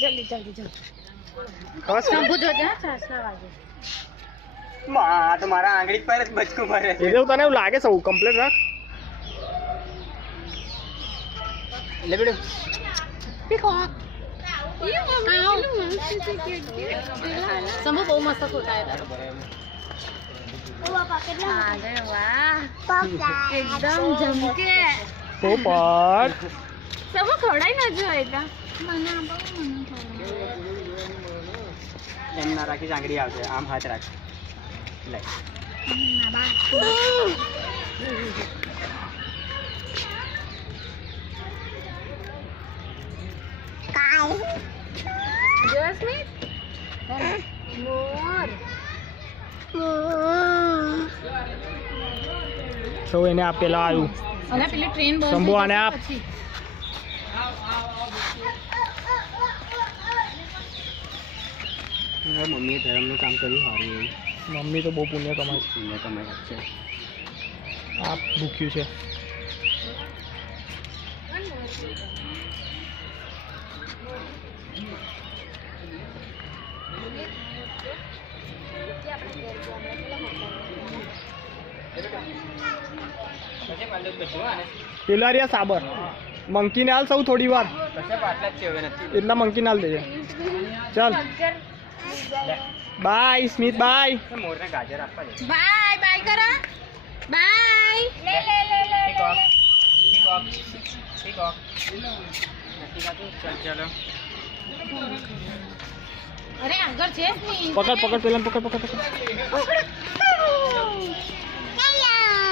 જલ્દી જલ્દી જલ્દી બસ શંભુ જોજે હા 4 વાગે માં તો મારા આંગળી પર જ બચકું ભરે છે. એ તો તને એવું લાગે સૌ કમ્પ્લીટ રાખ. લે બેડો પીકોક શંભુ બહુ મસ્ત ફોટા આવ્યા. અરે વાહ એકદમ જમકે પોપટ શંભુ ખવડાઈ ના જોઈ તા એમ ના રાખી આંગળી આવશે આમ હાથ રાખ લે જસ્મીત મોર સૌ એને આપેલા આવ્યું. અને પેલી ટ્રેન બંધ શંભુ આને આપ. પછી મમ્મીએ ધર્મનું કામ કર્યું સારું એવું. મમ્મી તો બહુ પુણ્ય કમાય છે. પુણ્ય કમાઈ છે. આ ભૂખ્યું છે. પેલા રહ્યા સાબર મંકી ને હાલ સૌ થોડી વાર કશે પાટલા જ છે હવે નથી. એટલા મંકી ને હાલ દેજે. ચાલ બાય સ્મિત બાય. મોરને ગાજર આપવા દે. બાય બાય કરો બાય લે લે લે લે નથી ખાતું? ચાલો અરે આગળ છે જ નહીં પકડ પકડ પેલા પકડ પકડ પકડ. પકડ